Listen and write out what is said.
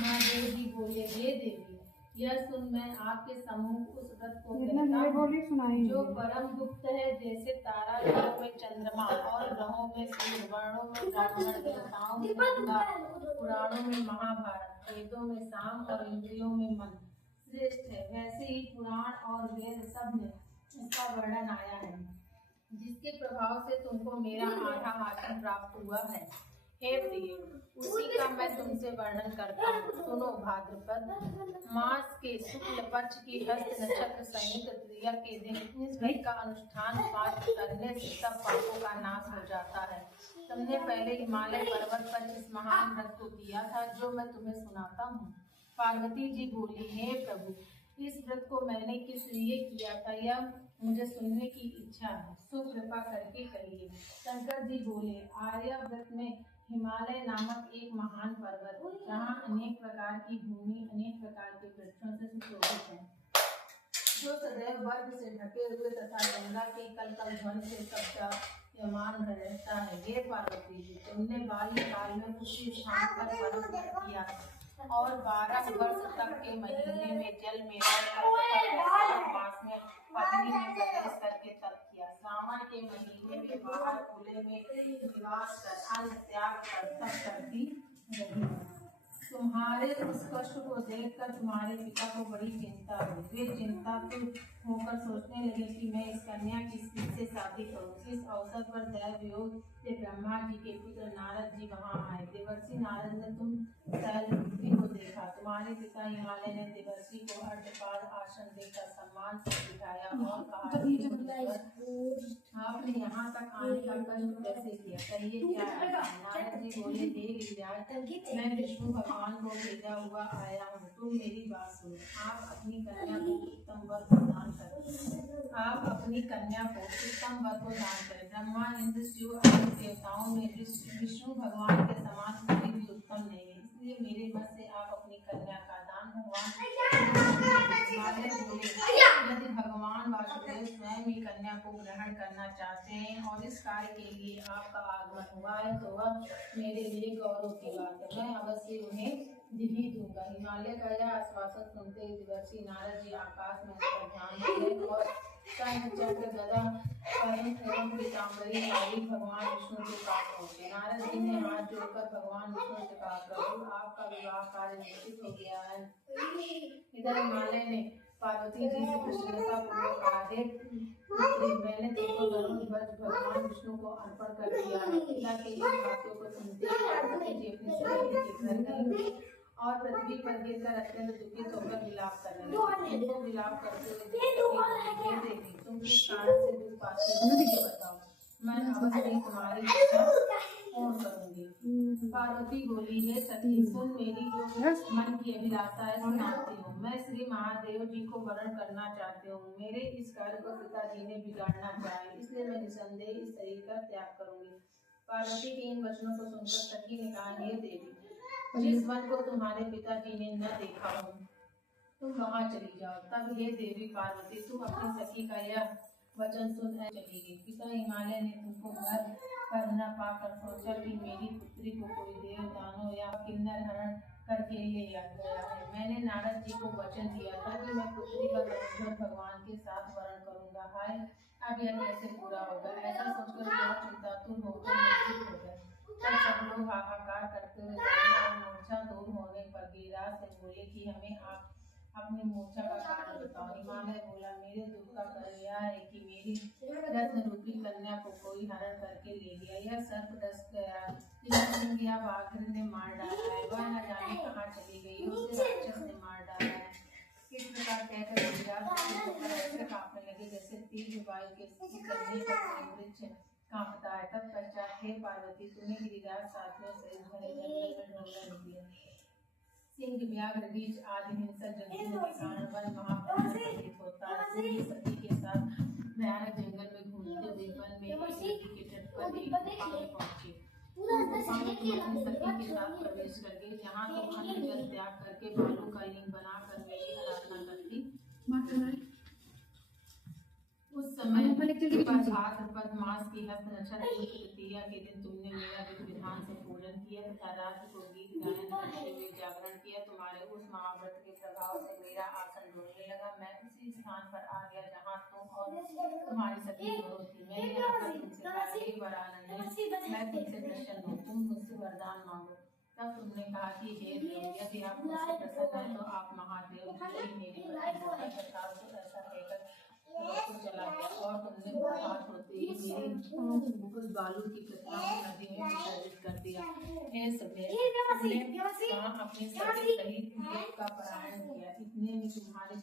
महादेव जी बोले, हे देवी, यह सुन मैं आपके सम्मुख उस व्रत को कहता हूँ जो परम गुप्त है, जैसे तारा ग्रहों में चंद्रमा और ग्रहों में सूर्य, वर्णों में ब्राह्मण, देवताओं में गंगा, पुराणों में महाभारत, वेदों में साम और इंद्रियों में मन श्रेष्ठ है, वैसे ही पुराण और वेद सब में इसका वर्णन आया है, जिसके प्रभाव से तुमको मेरा आधा आसन प्राप्त हुआ है। हे प्रिय, उसी का मैं तुमसे वर्णन करता हूँ। सुनो, भाद्रपद मास के शुक्ल पक्ष की हस्त नक्षत्र संयुक्त तृतीया के दिन इस व्रत का अनुष्ठान करने से सब पापों का नाश हो जाता है। तुमने पहले हिमालय पर्वत पर इस महान व्रत को किया था, जो मैं तुम्हें सुनाता हूँ। पार्वती जी बोली, हे प्रभु, इस व्रत को मैंने किस लिए किया था, यह मुझे सुनने की इच्छा है, सो कृपा करके कहिए। शंकर जी बोले, आर्य व्रत में हिमालय नामक एक महान पर्वत, जहाँ अनेक प्रकार की भूमि अनेक प्रकार के वृक्षों से सुशोभित है, जो सदैव बर्फ से ढके हुए तथा गंगा के कल कल ध्वनि से शब्दमान रहता है। ये पार्वती जी, तुमने बाल्यकाल में उसी स्थान पर परम व्रत किया और 12 वर्ष तक के महीने में जल में मास में पत्नी में प्रवेश करके तप किया। श्रावण के महीने में बाहर खुले में निवास कर अन्न त्याग कर तप करती रही। तुम्हारे इस कष्ट को देखकर तुम्हारे पिता को बड़ी चिंता हुई। वे चिंतातुर होकर सोचने लगे कि मैं इस कन्या की किससे शादी करूं। इस अवसर पर दैव योग से ब्रह्मा जी के पुत्र नारद जी वहां आए। देवर्षि नारद ने तुम शैलपुत्री को देखा। तुम्हारे पिता हिमालय ने देवर्षि को अर्धपाद आसन देकर सम्मान से बिठाया और कहा, आपने यहाँ तक आने का कष्ट कैसे किया, कहिए क्या है? नारद जी बोले, हे गिरिराज, मैं विष्णु भगवान को भेजा हुआ आया हूँ, तुम मेरी बात सुनो। आप अपनी कन्या को उत्तम वर प्रदान करें। आप अपनी कन्या को उत्तम वर प्रदान करें। ब्रह्मा, इंद्र, शिव आदि देवताओं में विष्णु भगवान के समान कोई भी उत्तम नहीं है, इसलिए मेरे मत से आप अपनी कन्या का दान भगवान बोले, यदि भगवान वासुदेव स्वयं ही कन्या को ग्रहण करना चाहते हैं और इस कार्य के लिए आपका आगमन हुआ है, तो वह मेरे लिए गौरव की बात है। मैं अवश्य उन्हें दिव्य दूंगा। हिमालय का यह आश्वासन सुनते ही देवर्षि नारद जी आकाश में उसका ध्यान दिए और शंख चक्र गदा एवं पीताम्बरी धारी भगवान विष्णु के पास पहुंचे। नारद जी ने हाथ जोड़कर भगवान विष्णु से कहा, प्रभु, आपका विवाह कार्य निश्चित हो गया है। इधर हिमालय ने पार्वती जी से प्रसन्नता पूर्वक कहा, मैंने तुमको गरुड़ ध्वज भगवान विष्णु को अर्पण कर दिया है। पिता के इन वाक्यों को सुनते ही पार्वती जी अपनी सहेली के घर गई और पृथ्वी पर गिरकर अत्यंत दुखित होकर विलाप करने लगी। उनको विलाप करते हुए देवी, तुम किस कारण से दुख पाती हो, मुझे बताओ, मैं अवश्य तुम्हारी इच्छा पूर्ण करूंगी। पार्वती बोली, हे सखी, सुन, मेरी जो मन की अभिलाषा है सुनाती हूँ। मैं श्री महादेव जी को वरण करना चाहती हूँ। मेरे इस कार्य को पिताजी ने बिगाड़ना चाहे, इसलिए मैं निसंदेह इस शरीर का त्याग करूंगी। पार्वती के इन वचनों को सुनकर सखी ने कहा, हे देवी, जिस वन को तुम्हारे पिताजी ने न देखा हो, तुम वहाँ चली जाओ। तब हे देवी पार्वती, तुम अपनी सखी का यह वचन सुन चली गई। पिता हिमालय ने तुमको घर पर न पाकर सोचा कि मेरी पुत्री को कोई देव, दानव या किन्नर हरण करके ले गया है। मैंने नारद जी को वचन दिया था कि मैं पुत्री का भगवान के साथ वरण करूंगा। हाय, अब यह कैसे पूरा होगा? ऐसा सोचकर बहुत चिंतातुर होकर मूर्छित हो गए। तब सब लोग हाहाकार करते हुए और मूर्छा दूर होने पर गिरिराज से बोले कि हमें आप अपनी मूर्छा का कारण बताओ। हिमालय बोला, मेरे दुख का कारण यह है कि मेरी रत्न रूपी कन्या को कोई हरण करके ले गया। यह सर्प डस गया, सिंह या बाघ ने मार डाला है, वह न जाने कहाँ चली गई, उसे राक्षस ने मार डाला है। इस प्रकार कहकर गिरिराज ऐसे कांपने लगे जैसे तीव्र वायु के चलने पर कोई वृक्ष कांपता है। तब पश्चात, हे पार्वती, तुम्हें गिरिराज साथियों सहित घने जंगल में ढूंढने निकले। सिंह, व्याघ्र, रीछ आदि हिंसक जंतुओं के कारण वन महाभयानक होता है। सिंह सती के साथ भयानक जंगल में घूमते हुए वन में एक नदी के तट पर एक गुफा में पहुंचे। गुफा में तुम सती के साथ प्रवेश करके जहाँ तुम अन्न जल त्याग करके बालू का लिंग बनाकर मेरी आराधना करती, उस समय भाद्रपद मास की हस्त नक्षत्र तृतीया के दिन तुमने मेरा विधि विधान से पूजन किया तथा रात को गीत गायन करते हुए जागरण किया। मेरा आसन ढूंढने लगा। मैं उसी स्थान पर आ गया जहाँ तुम और तुम्हारी सखी गौरव थी। मैंने आकर तुमसे कहा, हे वरानंदी, मैं तुमसे प्रसन्न हूँ, तुम मुझसे वरदान मांगो। तब तुमने कहा कि हे देव, यदि आप मुझसे प्रसन्न हैं तो आप महादेव ही मेरे वरदान होगा। तथा तो ऐसा कहकर तो चला गया और तुमने प्रभात होते ही मेरी उस बालू की प्रतिमा को नदी में विसर्जित कर दिया। हे सभ्य, तुमने अपने सभी सहित का परायण किया, इतने में तुम्हारे